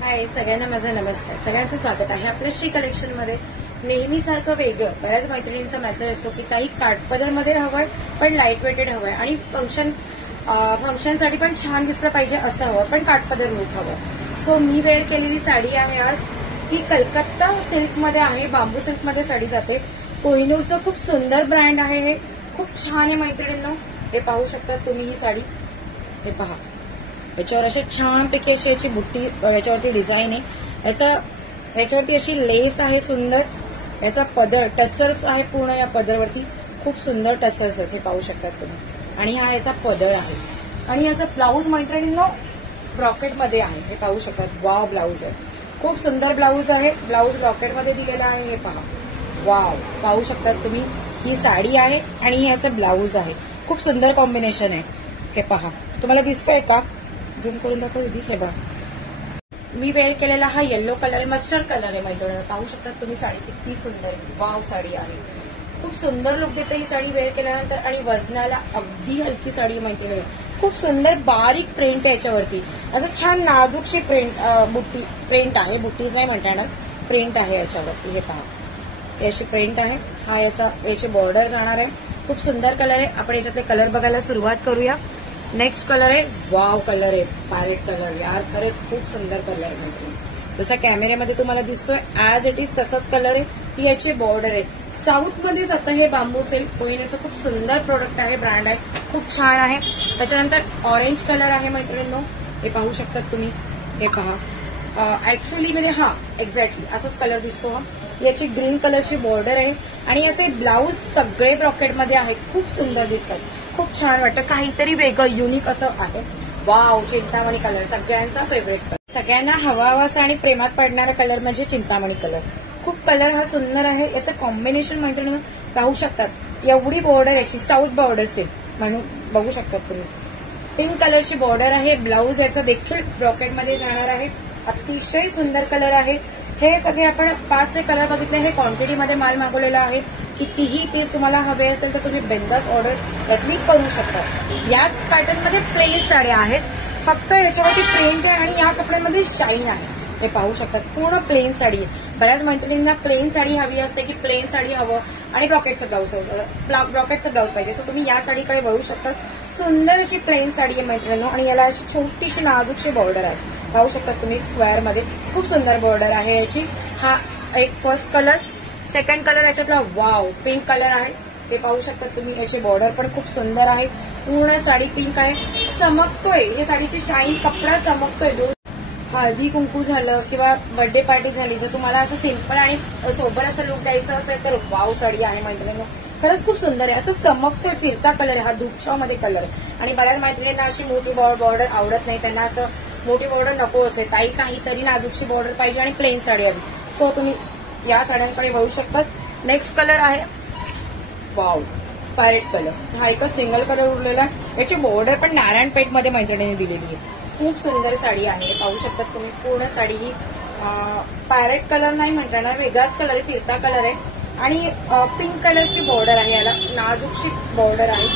हाय सगळ्यांना माझा नमस्कार. सगळ्यांचं स्वागत आहे आपल्या श्री कलेक्शन मध्ये. नेहमीसारखं वेगळं. बऱ्याच मैत्रिणींचा मेसेज असतो की काही काठपदरमध्ये हवंय पण लाईट वेटेड हवंय आणि फंक्शनसाठी पण छान दिसलं पाहिजे असं हवं, पण काठपदर लूक हवं. सो मी वेअर केलेली साडी आहे आज. ही कलकत्ता सिल्कमध्ये आहे, बांबू सिल्कमध्ये साडी जाते. कोहिनूरचं खूप सुंदर ब्रँड आहे हे. खूप छान आहे मैत्रिणींनो. हे पाहू शकता तुम्ही ही साडी. हे पहा, याच्यावर अशी छानपैकी अशी याची बुट्टी, याच्यावरती डिझाईन आहे. याच्यावरती अशी लेस आहे सुंदर. याचा पदर टसर्स आहे पूर्ण. या पदरवरती खूप सुंदर टसर्स आहेत, हे पाहू शकतात तुम्ही. आणि हा याचा पदर आहे. आणि याचा ब्लाऊज मैत्रिणींनो ब्रॉकेटमध्ये आहे, हे पाहू शकतात. वाव ब्लाऊज आहे, खूप सुंदर ब्लाऊज आहे. ब्लाऊज ब्रॉकेटमध्ये दिलेला आहे, हे पहा. वाव, पाहू शकतात तुम्ही. ही साडी आहे आणि याचं ब्लाऊज आहे. खूप सुंदर कॉम्बिनेशन आहे, हे पहा. तुम्हाला दिसतंय का? झूम करून दाखव दीदी. हे बघा, मी वेअर केलेला हा येलो कलर, मस्टर्ड कलर आहे मैत्रिणी. पाहू शकतात तुम्ही साडी किती सुंदर आहे. वाव साडी आहे. खूप सुंदर लुक देते ही साडी वेअर केल्यानंतर. आणि वजनाला अगदी हलकी साडी मैत्रिणी. खूप सुंदर बारीक प्रिंट आहे याच्यावरती. असं छान नाजूकशी बुट्टी प्रिंट आहे. बुट्टीज नाही म्हणता येणार, प्रिंट आहे याच्यावरती. हे पहा, याची प्रिंट आहे. हा याची बॉर्डर जाणार आहे. खूप सुंदर कलर आहे. आपण याच्यातले कलर बघायला सुरुवात करूया. नेक्स्ट कलर आहे, वाव कलर आहे, पॅरेट कलर. यार खरंच खूप सुंदर कलर आहे. जसा कॅमेऱ्यामध्ये तुम्हाला दिसतोय ऍज इट इज तसाच कलर आहे. ही याची बॉर्डर आहे. साऊथ मध्ये जातं हे बांबू सिल्क. कोहिनूरचं खूप सुंदर प्रोडक्ट आहे, ब्रँड आहे, खूप छान आहे. त्याच्यानंतर ऑरेंज कलर आहे मैत्रिणींनो. हे पाहू शकतात तुम्ही. हे पहा, ऍक्च्युअली म्हणजे हा एक्झॅक्टली असाच कलर दिसतो हा. याची ग्रीन कलरची बॉर्डर आहे आणि याचे ब्लाऊज सगळे ब्रॉकेटमध्ये आहेत. खूप सुंदर दिसतात, खूप छान वाटतं. काहीतरी वेगळं युनिक असं आहे. वाव, चिंतामणी कलर सगळ्यांचा फेवरेट कलर. सगळ्यांना हवासा आणि प्रेमात पडणारा कलर म्हणजे चिंतामणी कलर. खूप कलर हा सुंदर आहे. याचं कॉम्बिनेशन मैत्रिणी पाहू शकतात. एवढी बॉर्डर याची साऊथ बॉर्डर सिल्क म्हणून बघू शकतात तुम्ही. पिंक कलरची बॉर्डर आहे. ब्लाऊज याचा देखील ब्रॉकेटमध्ये जाणार आहे. अतिशय सुंदर कलर आहे. हे सगळे आपण 5 कलर बघितले. हे क्वांटिटीमध्ये माल मागवलेला आहे. कितीही पीस तुम्हाला हवे असेल तर तुम्ही बिंदास ऑर्डर यातली करू शकता. याच पॅटर्नमध्ये प्लेन साड्या आहेत. फक्त याच्यावरती प्रिंट आहे आणि या कपड्यामध्ये शाईन आहे. हे पाहू शकतात. पूर्ण प्लेन साडी आहे. बऱ्याच मैत्रिणींना प्लेन साडी हवी असते की प्लेन साडी हवं आणि ब्रॉकेटचं ब्लाऊज पाहिजे. सो तुम्ही या साडीकडे वळू शकता. सुंदर अशी प्लेन साडी आहे मैत्रिणींनो. आणि याला अशी छोटीशी नाजूकशी बॉर्डर आहे. पाहू शकतात तुम्ही स्क्वेअर मध्ये. खूप सुंदर बॉर्डर आहे याची. हा एक फर्स्ट कलर. सेकंड कलर याच्यातला वाव पिंक कलर आहे. ते पाहू शकतात तुम्ही. याची बॉर्डर पण खूप सुंदर आहे. पूर्ण साडी पिंक आहे. चमकतोय. या साडीची शाईन, कपडा चमकतोय. हळदी कुंकू झालं किंवा बर्थडे पार्टी झाली, जर तुम्हाला असं सिंपल आणि सोबर असं लुक द्यायचं असेल तर वाव साडी आहे मैत्रिणींनो. खरंच खूप सुंदर आहे. असं चमकतोय, फिरता कलर. हा धूपछावमध्ये कलर. आणि बऱ्याच मैत्रिणींना अशी मोठी बॉर्डर आवडत नाही. त्यांना असं मोठी बॉर्डर नको असेल. काहीतरी नाजूकशी बॉर्डर पाहिजे आणि प्लेन साडी हवी. सो तुम्ही या साड्यांकडे वळू शकतात. नेक्स्ट कलर आहे वाव पॅरेट कलर. हा एकच सिंगल कलर उरलेला. याची बॉर्डर पण नारायणपेठमध्ये मैत्रिणीने दिलेली आहे. खूप सुंदर साडी आहे. पाहू शकतात तुम्ही. पूर्ण साडी ही पॅरेट कलर नाही म्हणता ना, वेगळाच कलर आहे, फिरता कलर आहे. आणि पिंक कलरची बॉर्डर आहे. याला नाजूकशी बॉर्डर आहे.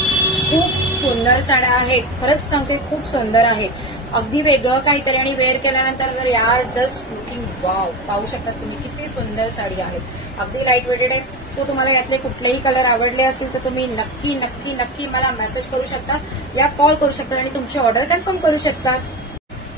खूप सुंदर साड्या आहेत. खरंच सांगते, खूप सुंदर आहे. अगदी वेगळं काहीतरी. आणि वेअर केल्यानंतर जर यार जस्ट लुकिंग वाव. पाहू शकतात तुम्ही किती सुंदर साडी आहे. अगदी लाईट वेटेड आहे. सो तुम्हाला यातले कुठलेही कलर आवडले असतील तर तुम्ही नक्की नक्की नक्की मला मेसेज करू शकता या कॉल करू शकता आणि तुमची ऑर्डर कन्फर्म करू शकता.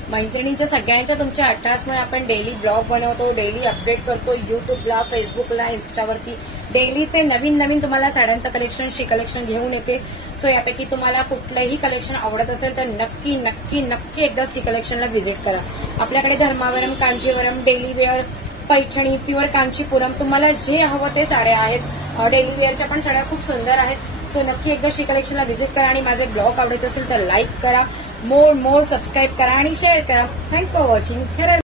मैत्रिणींच्या सगळ्यांच्या तुमच्या अट्टासमुळे आपण डेली ब्लॉग बनवतो, डेली अपडेट करतो युट्यूबला, फेसबुकला, इन्स्टावरती. डेलीचे नवीन नवीन तुम्हाला साड्यांचं कलेक्शन, श्री कलेक्शन घेऊन येते. सो यापैकी तुम्हाला कुठलंही कलेक्शन आवडत असेल तर नक्की नक्की नक्की एकदा श्री कलेक्शनला व्हिजिट करा. आपल्याकडे Dharmavaram, Kanjeevaram, daily wear, Paithani, pure Kanchipuram, तुम्हाला जे हवं ते साड्या आहेत. डेली वेअरच्या पण साड्या खूप सुंदर आहेत. सो नक्की एकदा श्री कलेक्शनला व्हिजिट करा. आणि माझे ब्लॉग आवडत असेल तर लाईक करा, मोर सबस्क्राईब करा आणि शेअर करा. Thanks for watching.